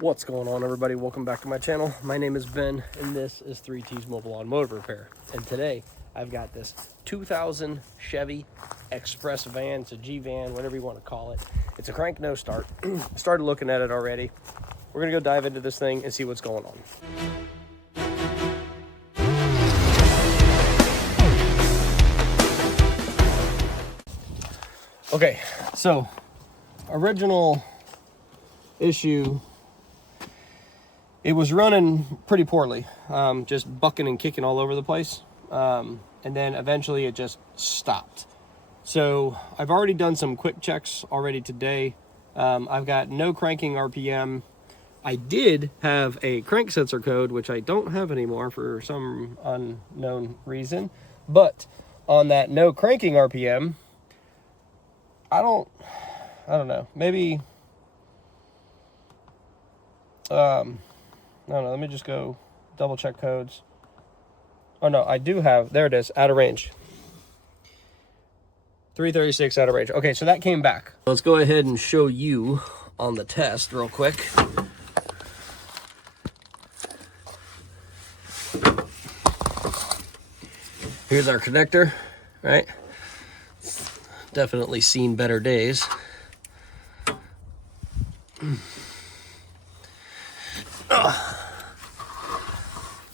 What's going on, everybody? Welcome back to my channel. My name is Ben and this is 3T's Mobile Automotive Repair. And today I've got this 2000 Chevy Express van. It's a G van, whatever you want to call it. It's a crank no start. Started looking at it already. We're gonna go dive into this thing and see what's going on. Okay, so original issue, it was running pretty poorly, just bucking and kicking all over the place, and then eventually it just stopped. So I've already done some quick checks already today. I've got no cranking RPM. I did have a crank sensor code, which I don't have anymore for some unknown reason, but on that no cranking RPM, I don't know, maybe I don't know, let me just go double check codes. Oh no, I do have, there it is, out of range. 336 out of range. Okay, so that came back. Let's go ahead and show you on the test real quick. Here's our connector, right? Definitely seen better days.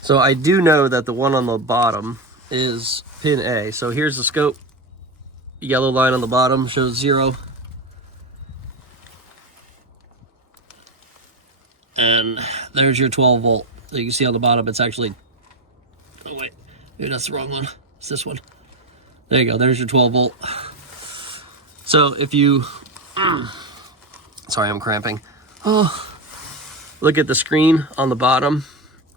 So I do know that the one on the bottom is pin A. So here's the scope. Yellow line on the bottom shows 0. And there's your 12 volt. You can see on the bottom it's actually, oh wait, maybe that's the wrong one. It's this one. There you go, there's your 12 volt. So if you, sorry, I'm cramping. Oh, look at the screen on the bottom.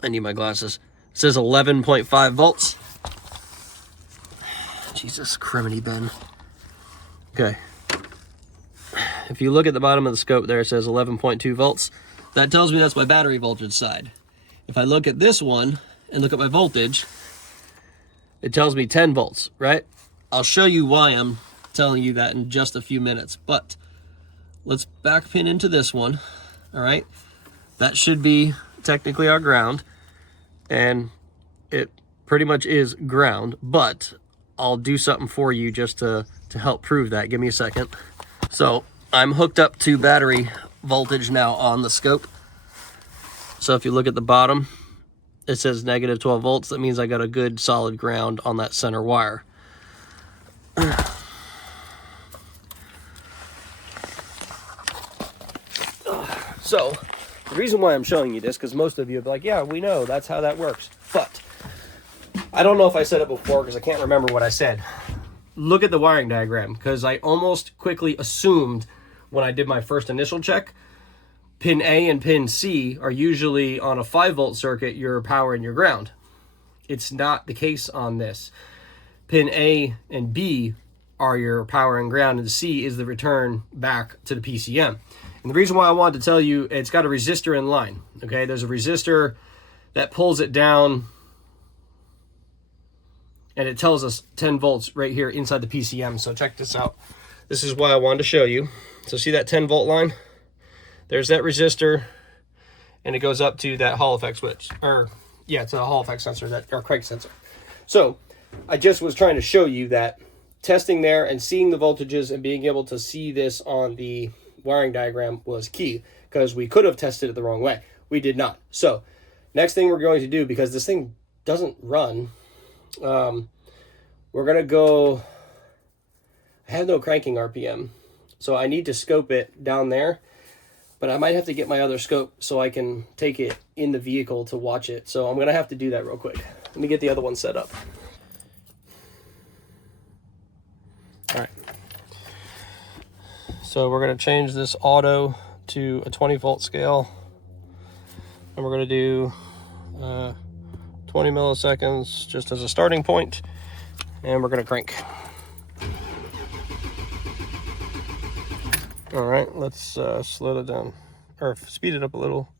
I need my glasses. It says 11.5 volts. Jesus, criminy Ben. Okay. If you look at the bottom of the scope there, it says 11.2 volts. That tells me that's my battery voltage side. If I look at this one and look at my voltage, it tells me 10 volts, right? I'll show you why I'm telling you that in just a few minutes, but let's back pin into this one. All right, that should be technically our ground, and it pretty much is ground, but I'll do something for you just to help prove that. Give me a second. So I'm hooked up to battery voltage now on the scope. So if you look at the bottom, it says negative 12 volts. That means I got a good solid ground on that center wire. So the reason why I'm showing you this, because most of you are like, yeah, we know that's how that works. But I don't know if I said it before because I can't remember what I said. Look at the wiring diagram, because I almost quickly assumed when I did my first initial check, pin A and pin C are usually on a 5 volt circuit, your power and your ground. It's not the case on this. Pin A and B are your power and ground, and the C is the return back to the PCM. And the reason why I wanted to tell you, it's got a resistor in line, okay? There's a resistor that pulls it down, and it tells us 10 volts right here inside the PCM. So check this out. This is why I wanted to show you. So see that 10 volt line? There's that resistor, and it goes up to that Hall effect switch. Or, yeah, it's a Hall effect sensor, or crank sensor. So I just was trying to show you that testing there and seeing the voltages and being able to see this on the wiring diagram was key, because we could have tested it the wrong way. We did not. So next thing we're going to do, because this thing doesn't run, we're going to go, I have no cranking RPM, so I need to scope it down there, but I might have to get my other scope so I can take it in the vehicle to watch it. So I'm going to have to do that real quick. Let me get the other one set up. All right. So we're going to change this auto to a 20 volt scale, and we're going to do 20 milliseconds just as a starting point, and we're going to crank. All right, let's slow it down, or speed it up a little.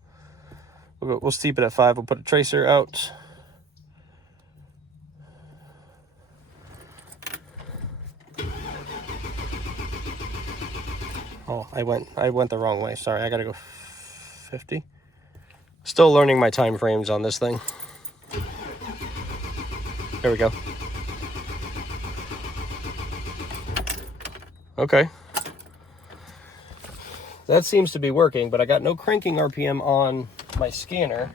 We'll steep it at 5. We'll put a tracer out. Oh, I went the wrong way. Sorry, I gotta go 50. Still learning my time frames on this thing. There we go. Okay. That seems to be working, but I got no cranking RPM on my scanner.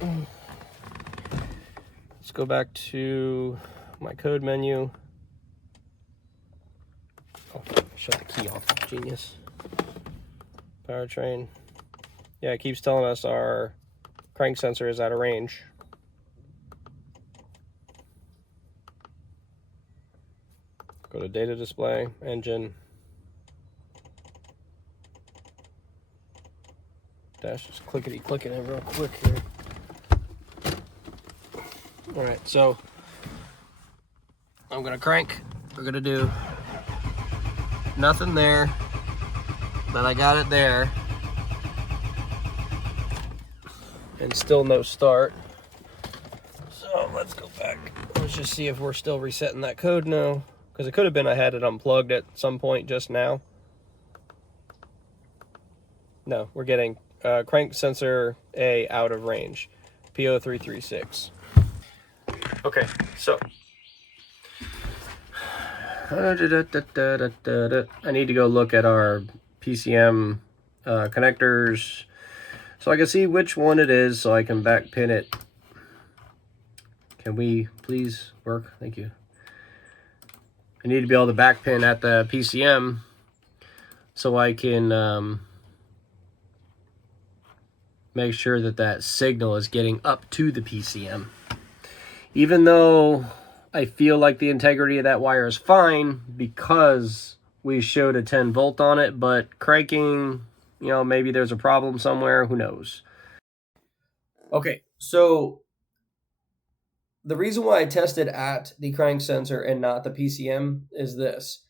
Let's go back to my code menu. Oh, shut the key off. Genius. Powertrain. Yeah, it keeps telling us our crank sensor is out of range. Go to data display, engine. Dash, just clickety-clicking it real quick here. All right, so I'm gonna crank. We're gonna do nothing there, but I got it there. And still no start. So let's go back. Let's just see if we're still resetting that code now. Because it could have been I had it unplugged at some point just now. No, we're getting crank sensor A out of range. P0336. Okay, so I need to go look at our PCM connectors so I can see which one it is so I can back pin it. Can we please work? Thank you. I need to be able to back pin at the PCM so I can make sure that that signal is getting up to the PCM. Even though I feel like the integrity of that wire is fine because we showed a 10 volt on it, but cranking, you know, maybe there's a problem somewhere, who knows. Okay, so the reason why I tested at the crank sensor and not the PCM is this.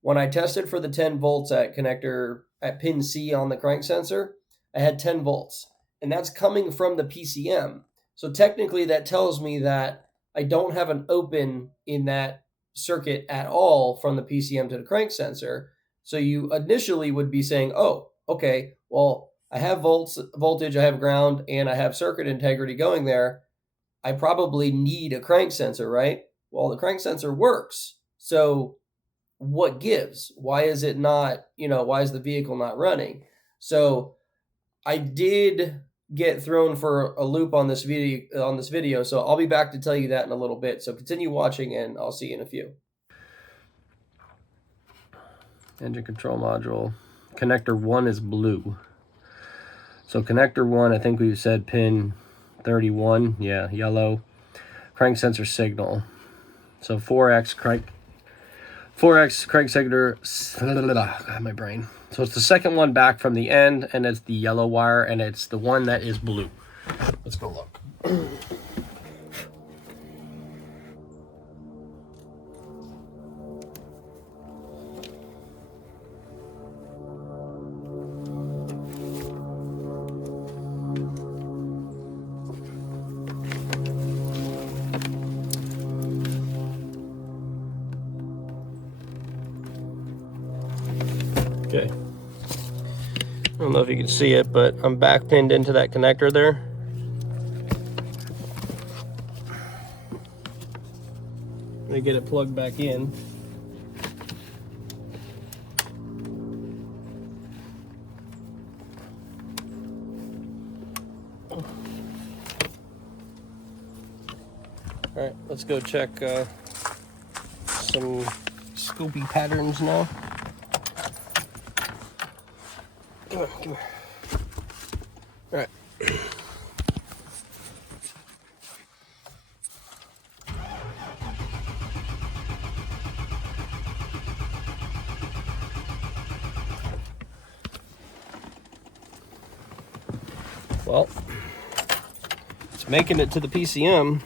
When I tested for the 10 volts at connector at pin C on the crank sensor, I had 10 volts, and that's coming from the PCM. So technically that tells me that I don't have an open in that circuit at all from the PCM to the crank sensor. So you initially would be saying, oh, okay, well, I have voltage, I have ground, and I have circuit integrity going there. I probably need a crank sensor, right? Well, the crank sensor works. So what gives? Why is it not, why is the vehicle not running? So I did get thrown for a loop on this video, so I'll be back to tell you that in a little bit. So continue watching and I'll see you in a few. Engine control module. Connector 1 is blue. So connector 1, I think we said pin 31, yeah, yellow. Crank sensor signal. So 4x crank signal. God, my brain. So it's the second one back from the end, and it's the yellow wire, and it's the one that is blue. Let's go look. Okay. I don't know if you can see it, but I'm back pinned into that connector there. Let me get it plugged back in. All right, let's go check some scopy patterns now. Come here. All right. Well, it's making it to the PCM.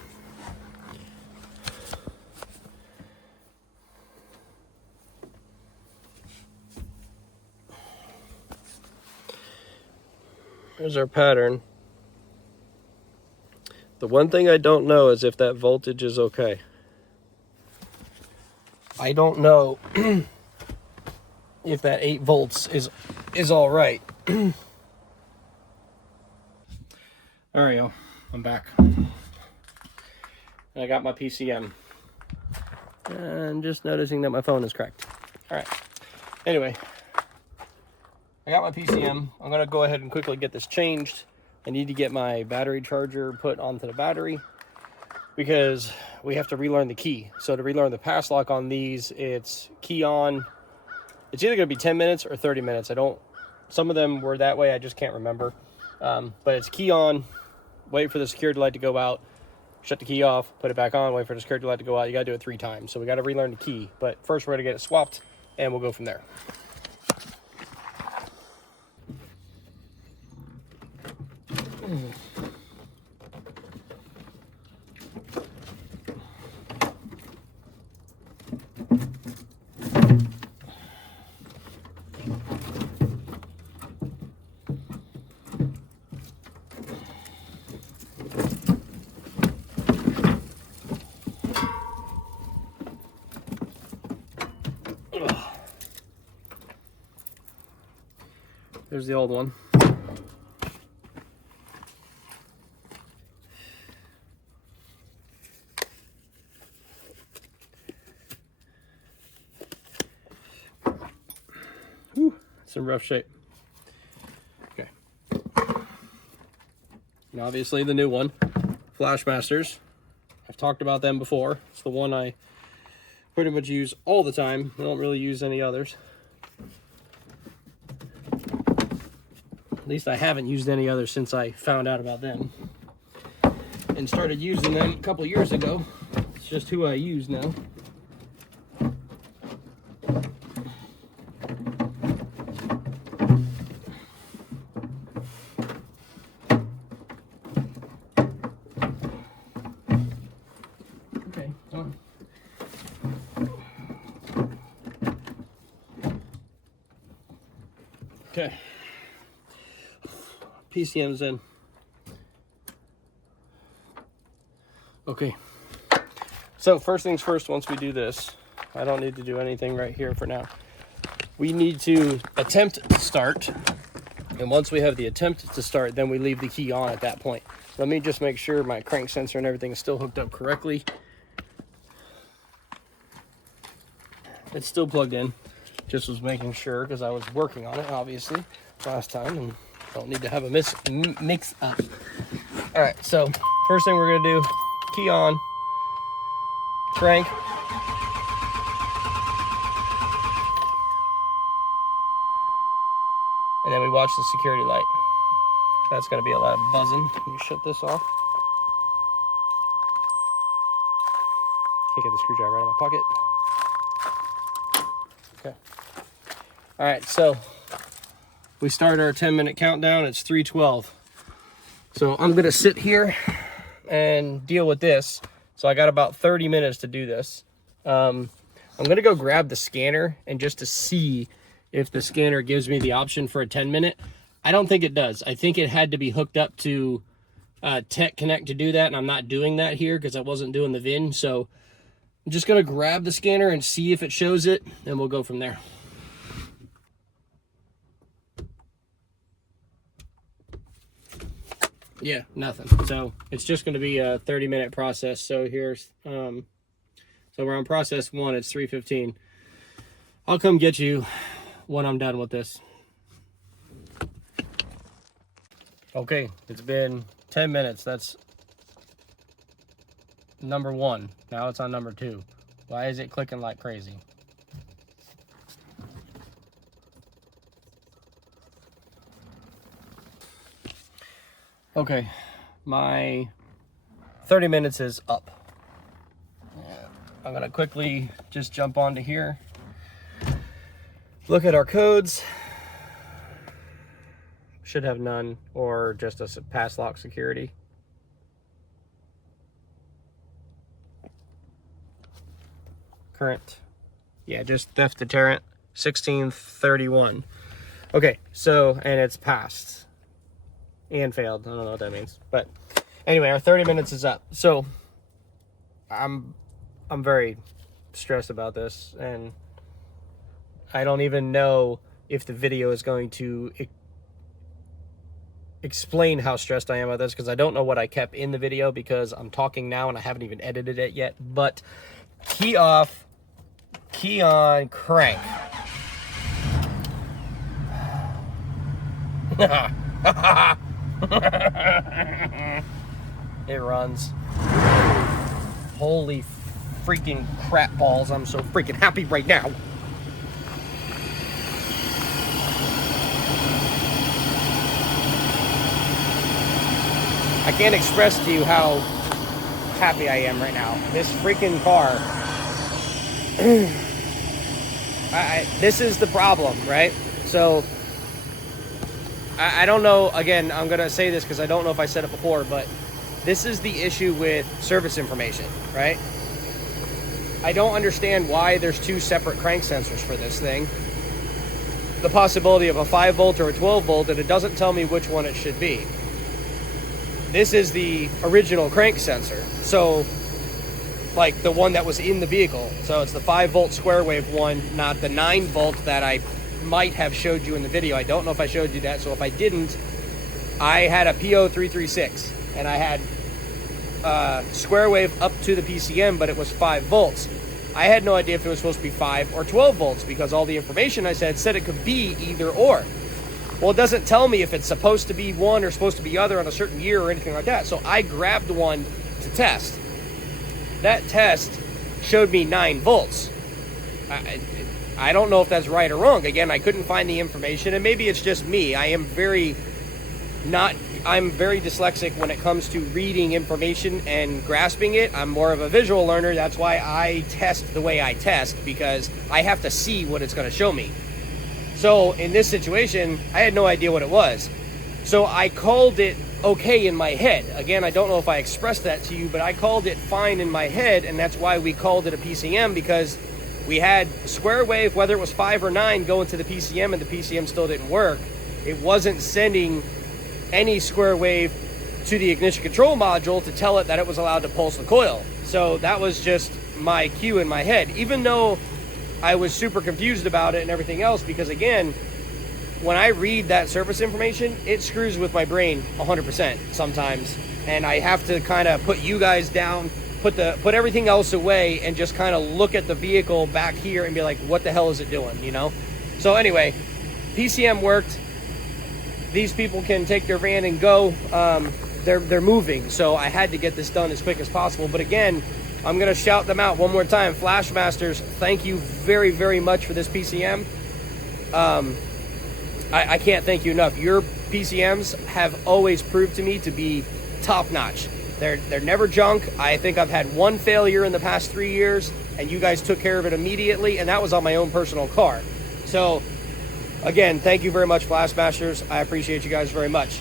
There's our pattern. The one thing I don't know is if that voltage is okay. I don't know if that 8 volts is all right. All right, y'all, I'm back. And I got my PCM. And I'm just noticing that my phone is cracked. All right. Anyway, I got my PCM. I'm gonna go ahead and quickly get this changed. I need to get my battery charger put onto the battery because we have to relearn the key. So to relearn the pass lock on these, it's key on. It's either gonna be 10 minutes or 30 minutes. Some of them were that way, I just can't remember. But it's key on, wait for the security light to go out, shut the key off, put it back on, wait for the security light to go out. You gotta do it 3 times. So we gotta relearn the key. But first we're gonna get it swapped and we'll go from there. There's the old one. Whew, it's in rough shape. Okay. And obviously the new one, Flashmasters. I've talked about them before. It's the one I pretty much use all the time. I don't really use any others. At least I haven't used any others since I found out about them and started using them a couple years ago. It's just who I use now. Okay, on. Okay. PCM's in. Okay. So first things first, once we do this, I don't need to do anything right here for now. We need to attempt to start. And once we have the attempt to start, then we leave the key on at that point. Let me just make sure my crank sensor and everything is still hooked up correctly. It's still plugged in. Just was making sure because I was working on it, obviously, last time, and don't need to have a mix up. All right, so first thing we're gonna do, key on, crank. And then we watch the security light. That's gonna be a lot of buzzing. Let me shut this off. Can't get the screwdriver out of my pocket. Okay. All right, so we start our 10-minute countdown. It's 3:12. So I'm gonna sit here and deal with this. So I got about 30 minutes to do this. I'm gonna go grab the scanner and just to see if the scanner gives me the option for a 10-minute. I don't think it does. I think it had to be hooked up to Tech Connect to do that, and I'm not doing that here because I wasn't doing the VIN. So I'm just gonna grab the scanner and see if it shows it, and we'll go from there. Yeah, nothing. So it's just going to be a 30-minute process. So here's, so we're on process 1. It's 3:15. I'll come get you when I'm done with this. Okay, it's been 10 minutes. That's number 1. Now it's on number 2. Why is it clicking like crazy? Okay, my 30 minutes is up. I'm gonna quickly just jump onto here, look at our codes. Should have none or just a pass lock security. Current, yeah, just theft deterrent 1631. Okay, so, and it's passed and failed. I don't know what that means, but anyway, our 30 minutes is up. So I'm very stressed about this, and I don't even know if the video is going to explain how stressed I am about this because I don't know what I kept in the video because I'm talking now and I haven't even edited it yet. But key off, key on, crank. It runs. Holy freaking crap balls, I'm so freaking happy right now. I can't express to you how happy I am right now. This freaking car. This is the problem, right? So, I don't know, again, I'm going to say this because I don't know if I said it before, but this is the issue with service information, right? I don't understand why there's two separate crank sensors for this thing. The possibility of a 5 volt or a 12 volt, and it doesn't tell me which one it should be. This is the original crank sensor. So, like the one that was in the vehicle. So it's the 5 volt square wave one, not the 9 volt that I might have showed you in the video. I don't know if I showed you that. So if I didn't, I had a PO336 and I had square wave up to the PCM, but it was 5 volts. I had no idea if it was supposed to be 5 or 12 volts because all the information I said it could be either or. Well, it doesn't tell me if it's supposed to be one or supposed to be other on a certain year or anything like that. So I grabbed one to test. That test showed me 9 volts. I don't know if that's right or wrong. Again, I couldn't find the information, and maybe it's just me. I'm very dyslexic when it comes to reading information and grasping it. I'm more of a visual learner. That's why I test the way I test, because I have to see what it's going to show me. So in this situation, I had no idea what it was. So I called it okay in my head. Again, I don't know if I expressed that to you, but I called it fine in my head, and that's why we called it a PCM, because we had square wave, whether it was 5 or 9, going to the PCM, and the PCM still didn't work. It wasn't sending any square wave to the ignition control module to tell it that it was allowed to pulse the coil. So that was just my cue in my head, even though I was super confused about it and everything else, because again, when I read that service information, it screws with my brain 100% sometimes, and I have to kind of put you guys down, put everything else away, and just kind of look at the vehicle back here and be like, what the hell is it doing, you know? So anyway, PCM worked. These people can take their van and go. They're moving, so I had to get this done as quick as possible. But again, I'm going to shout them out one more time. Flashmasters, thank you very, very much for this PCM. I can't thank you enough. Your PCMs have always proved to me to be top-notch. They're never junk. I think I've had one failure in the past 3 years, and you guys took care of it immediately, and that was on my own personal car. So, again, thank you very much, Flashmasters. I appreciate you guys very much.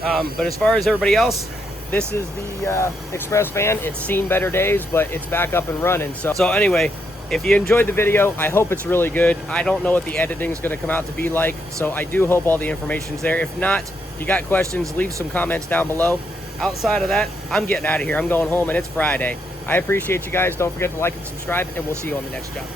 But as far as everybody else, this is the Express van. It's seen better days, but it's back up and running. So anyway, if you enjoyed the video, I hope it's really good. I don't know what the editing is going to come out to be like, so I do hope all the information's there. If not, if you got questions, leave some comments down below. Outside of that, I'm getting out of here. I'm going home, and it's Friday. I appreciate you guys. Don't forget to like and subscribe, and we'll see you on the next job.